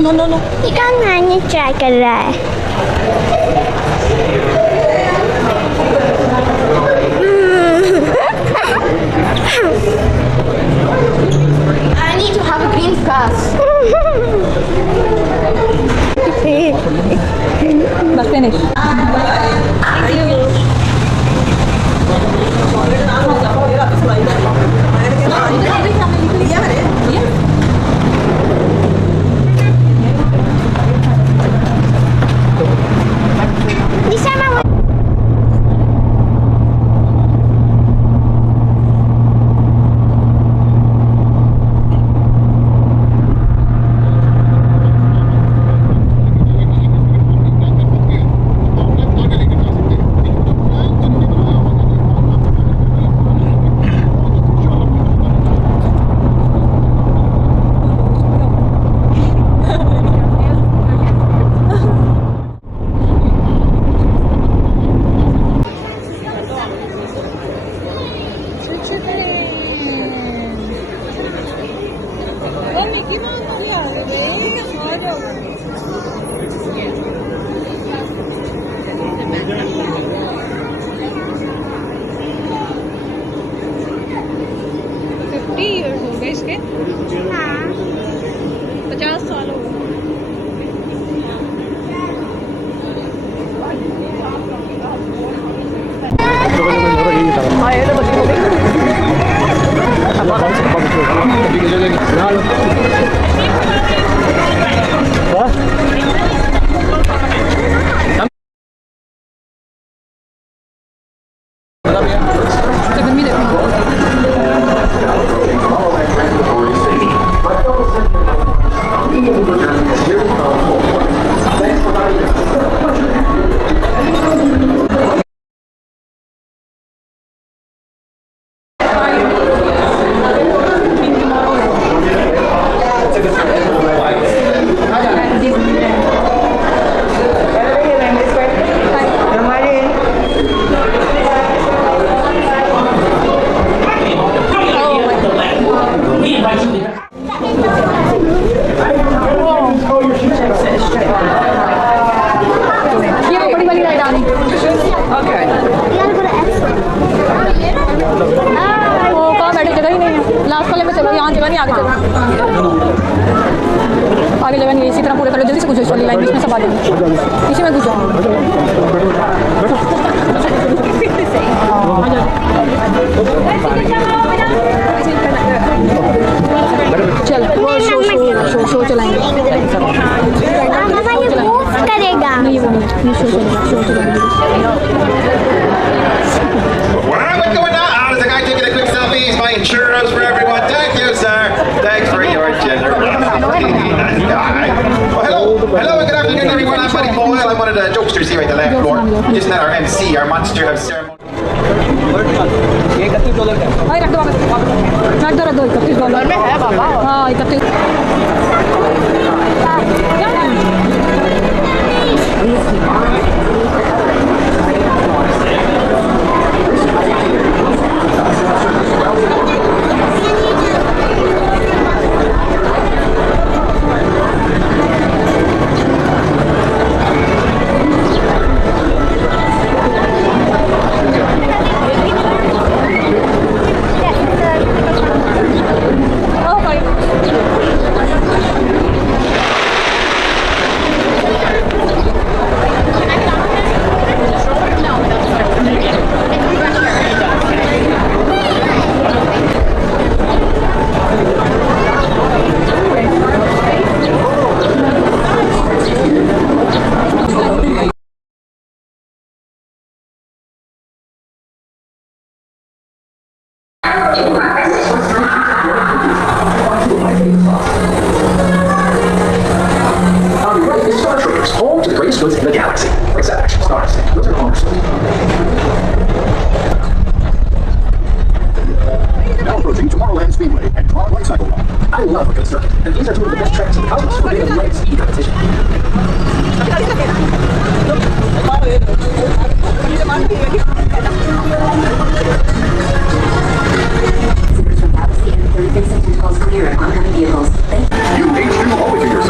No मैंने try कर रहा है। I need to have a green glass. बस फिनिश। इसके 50 साल हो गए। आगे जगह नहीं है, इसी तरह पूरे कर लो, जल्दी से घुसो इस वाली लाइन में, सब आ जाओ इसी में घुसो। चल वो शो चलाएंगे करेगा नहीं, वो नहीं, ये शो चलेगा, शो चलाएंगे। Buying churros for everyone. Thank you, sir. Thanks for your generosity. Well, hello, and good afternoon, everyone. I'm Buddy Boyle. I'm one of the jokesters here at the left floor. We just met our MC, our monster of ceremony. $31 में है बाबा। हाँ 31। Home to the greatest goods in the galaxy. Except action stars. Goods are cornerstones. Now approaching Tomorrowland Speedway and Tron Light Cycle Run. I love a good circuit, and these are two of the best tracks in the cosmos for being a light speed competition. You H2 always do yourself.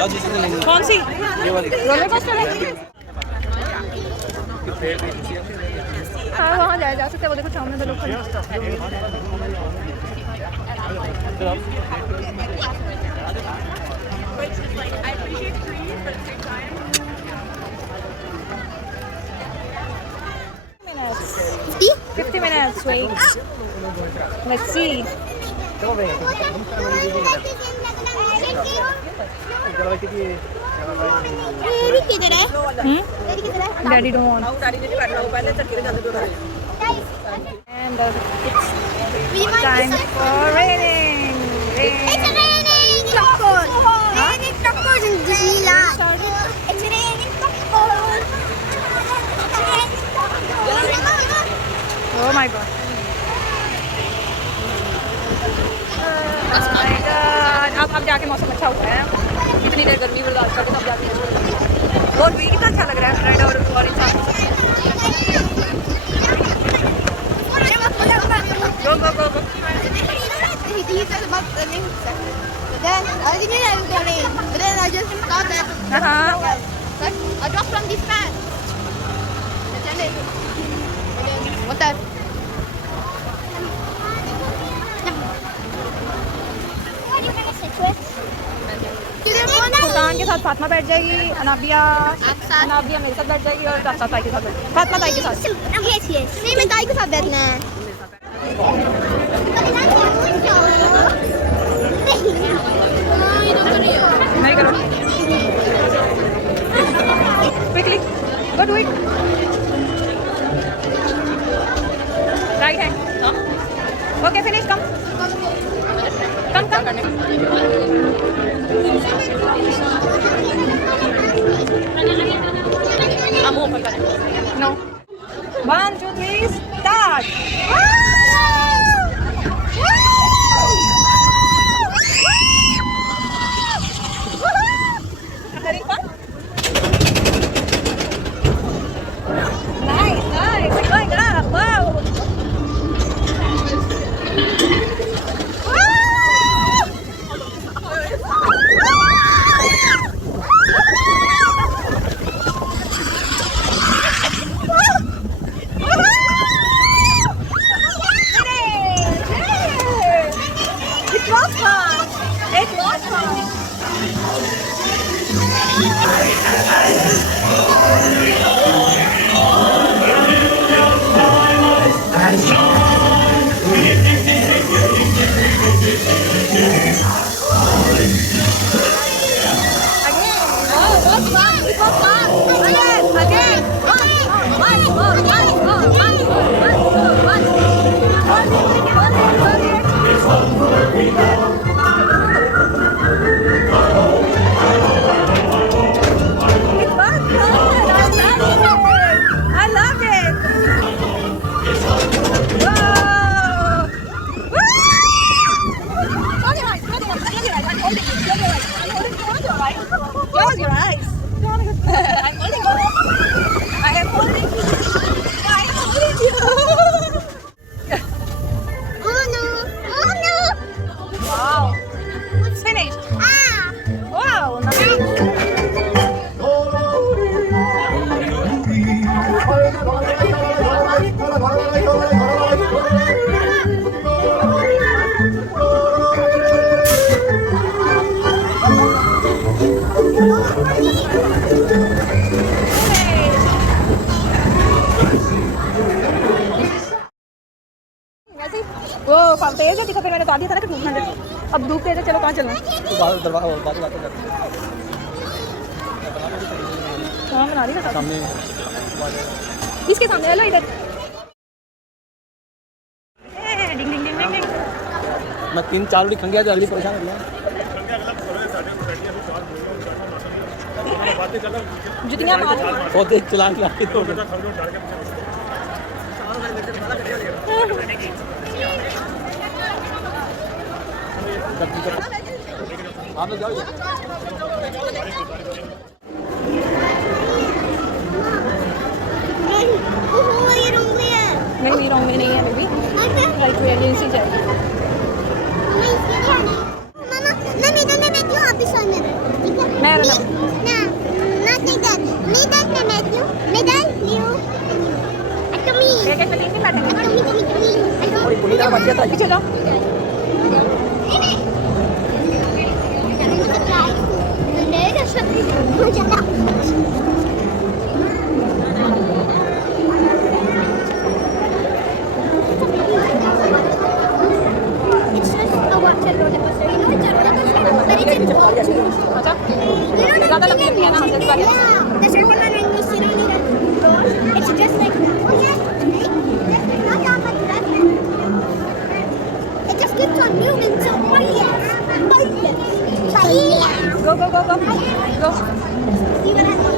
कौन सी roller coaster है? हाँ वहाँ जा सकते हैं। वो देखो सामने तो लोग खड़े हैं। minutes. 50 minutes, wait. Let's see. Daddy don't want. And it's time for raining. It's raining popcorn. Raining popcorn in Disneyland. It's raining popcorn. Oh my god. Oh my god. अब जाके मौसम अच्छा हुआ है। इतनी देर गर्मी बर्दाश्त करके तब जाके और भी कितना अच्छा लग रहा है रेड और ऑरेंज साथ। Go go go go. He said about the links. Then I didn't know the rain. But then I just thought that I dropped from this fan. And then what that? सुल्तान के साथ फातिमा बैठ जाएगी, अनाबिया मेरे साथ बैठ जाएगी और ताई के साथ फातिमा ताई के साथ। नहीं मैं ताई के साथ बैठना है। नहीं करो। Quickly, go do it. Right hand. Okay, finish. Come. No. 1, 2, 3, start. Having fun? Nice. We're going up. Wow. Close your eyes. I'm holding you. I am holding you. Oh no! Oh no! Wow. It's finished. Wow. Nice. वो तेज है दिखा, फिर मैंने तो दिया था ना कि 200। अब धूप तेज है, चलो कहाँ चलना? हाँ बना दी ना सामने, इसके सामने। हेलो इधर। डिंग डिंग डिंग डिंग डिंग। मैं 3-4 बड़ी खंगिया जल्दी परेशान हो गया। जुतियाँ मार बहुत तेज चलान चला के तो आप लोग जाओ। नहीं रोंग में नहीं है बेबी। राइट वे नीचे जाएगी। Mama, मैं बैठी हूँ आप इस साइड में। ठीक है? Meron na. No, not like that. Medal na medyo. Medal, you. Ito me. Kaya kahit maliitin natin. Ito me. Uy, pulita naman siya tayo. Picture daw. It's just a water roller coaster. You know it's a roller coaster, but it's in अच्छा? You know ज़्यादा लंबी नहीं है ना, just like- Yeah, the circle one when you sit on it and roll, it's just like not that much left. It just keeps on moving so fast. Go, go, go, go. Go. See what I mean?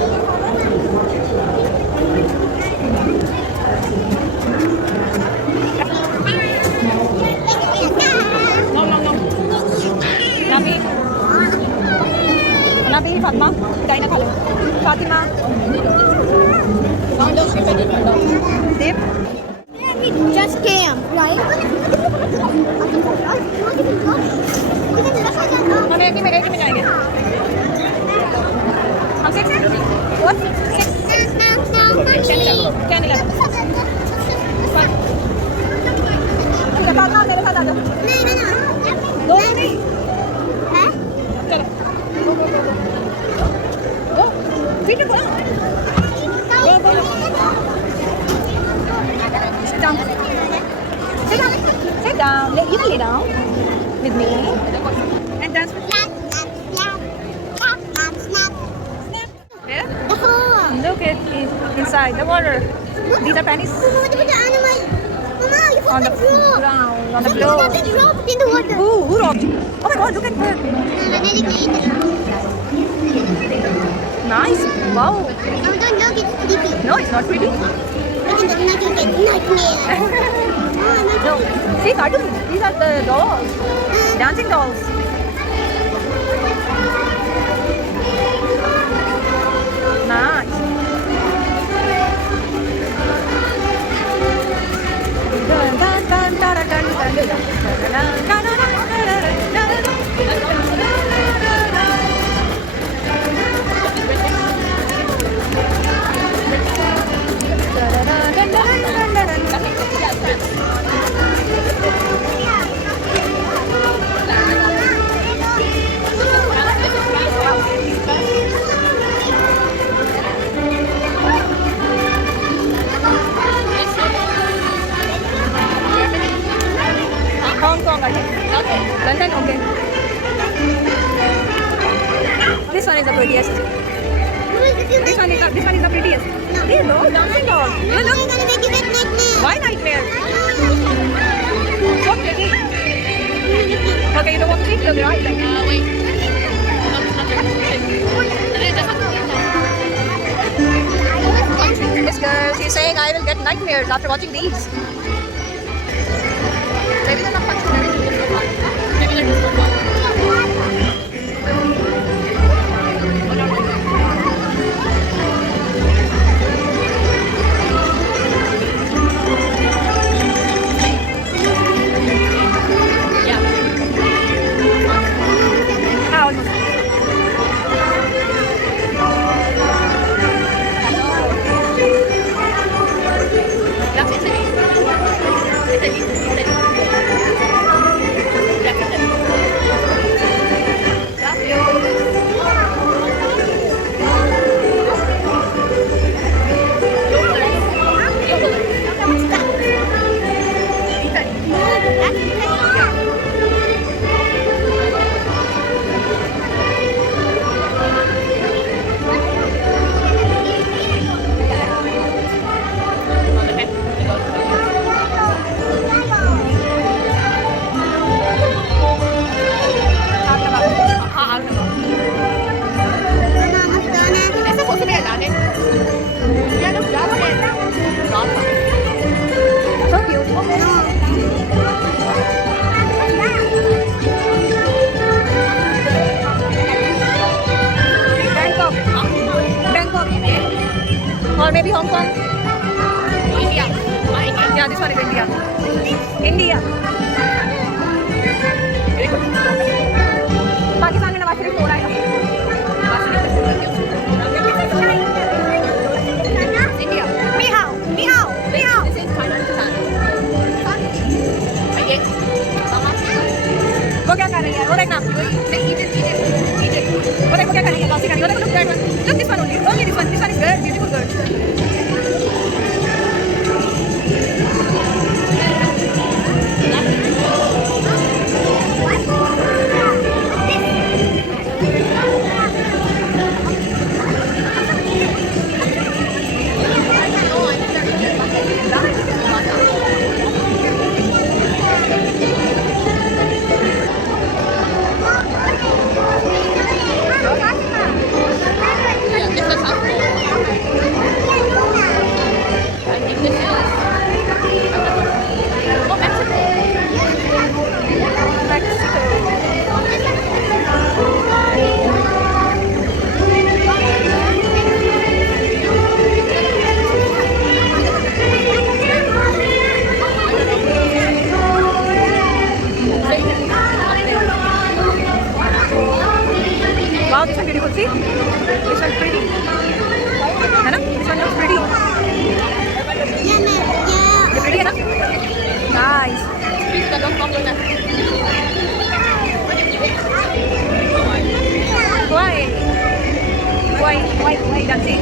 No, no, no. Nabi. Nabi, Fatma. Kain na kalo. Fatima. Dip. We just came, right? Mami, ready में जाएंगे. हम 6 हैं? What? 6. क्या नहीं लगा? मेरे साथ ना, मेरे साथ आ जाओ. दो नहीं. चलो. Go. Feet it, go. Go, go, go. Sit down. Sit down. Sit down. You can lay down with me and dance with me. Yeah? Look at it inside the water. These are pennies on the ground, on the floor. In the water. Who robbed? Oh my God! Look at that. Nice. Wow. No, it's not pretty. No. See, cartoons. These are the dolls. Dancing dolls. Nice. Hong Kong, I think. London, okay. This one is the prettiest. This one is the prettiest. There, no, dancing doll. You look. Why nightmare? So pretty. Okay, you don't want to see? Look, right? Like, wait. This girl, she's saying I will get nightmares after watching these. Maybe they're not punching. Maybe they're just for or maybe Hong Kong. India. Yeah, this one is India. India. Pakistan में नवाज शरीफ हो रहा है. Go back now. Eat it. Go back, look that one. Look this one only. Only this one. This one is good. Beautiful girl. Wow, this one beautiful. See? This one's pretty. Hana? This one looks pretty. You're pretty, Hana? Nice. Why? Why dancing?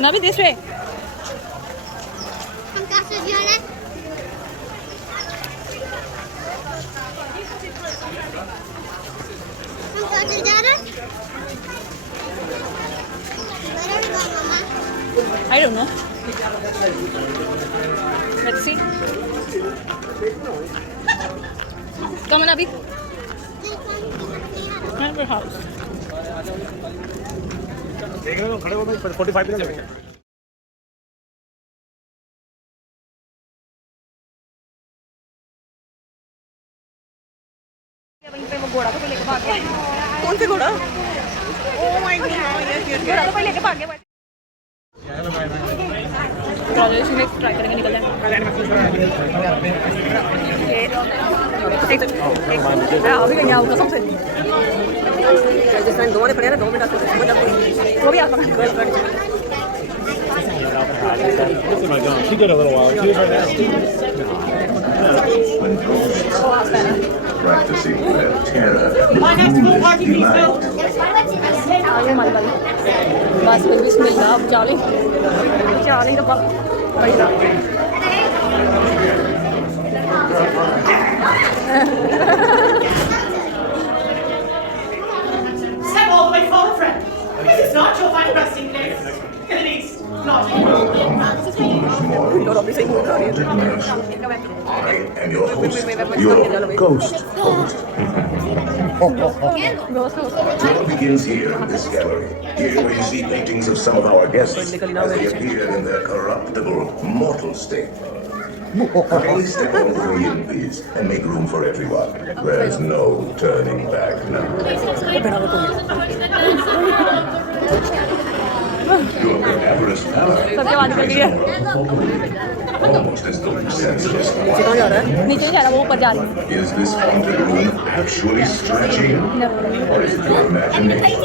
Now be this way. I don't know. Let's see. Come on, Abhi. Remember house. 45 minutes लगेंगे वहीं पे वो घोड़ा को लेके भाग गया कौन से घोड़ा ओह माय गॉड यस घोड़ा को लेके भाग गया ट्रांजिशन में ट्राई करेंगे निकल जाएंगे अभी कहीं आओ कसम से जिस टाइम दो ने पड़े ना 2 मिनट वो भी आपका She did a little while. She was right now. Practicing their terror. बस बिस्मिल्लाह अब चालें तो बड़ी ना Step all the way forward, friend. This is not your final resting place. At least, not here. I am your host, your ghost host. Tour begins here in this gallery. Here where you see paintings of some of our guests as they appear in their corruptible, mortal state. Please step all the way in, please, and make room for everyone. There's no turning back now. Your cadaverous pallor आवाज निकल गई है। Almost as though you sense it. नीचे कौन जा रहा है? नीचे जा रहा वो ऊपर जा रही है। Is this haunted room actually stretching? Or is it your imagination?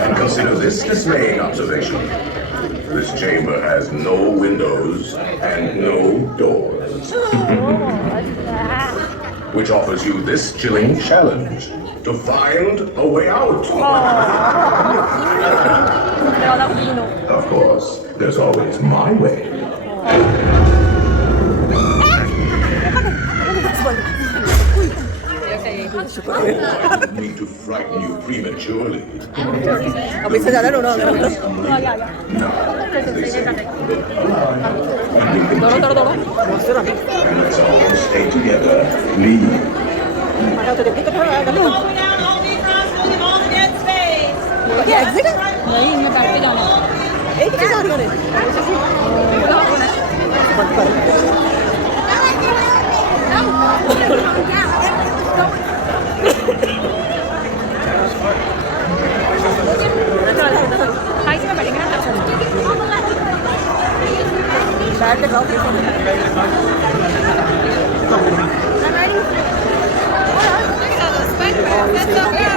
And consider this dismaying observation. This chamber has no windows and no doors. Which offers you this chilling challenge to find a way out. Of course, there's always my way. Me to frighten you prematurely. अब इससे ज़्यादा रोना होगा। दौड़ो। And let's all stay together. Leave. ये exit है? नहीं मैं बैठ के जाना है। एक चीज़ आ रही हाई से मैं बैठेंगे ना बैठ के जाओ।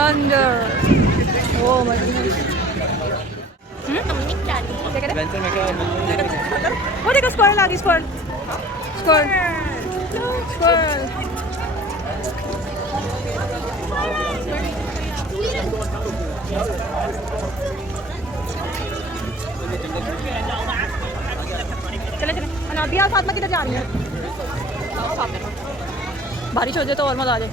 अंदर ओ माय गॉड वो देखो स्क्वायर आ गई स्क्वायर चले अनादिया साथ में किधर जा रही है बारिश हो जाए तो और मजा आ जाए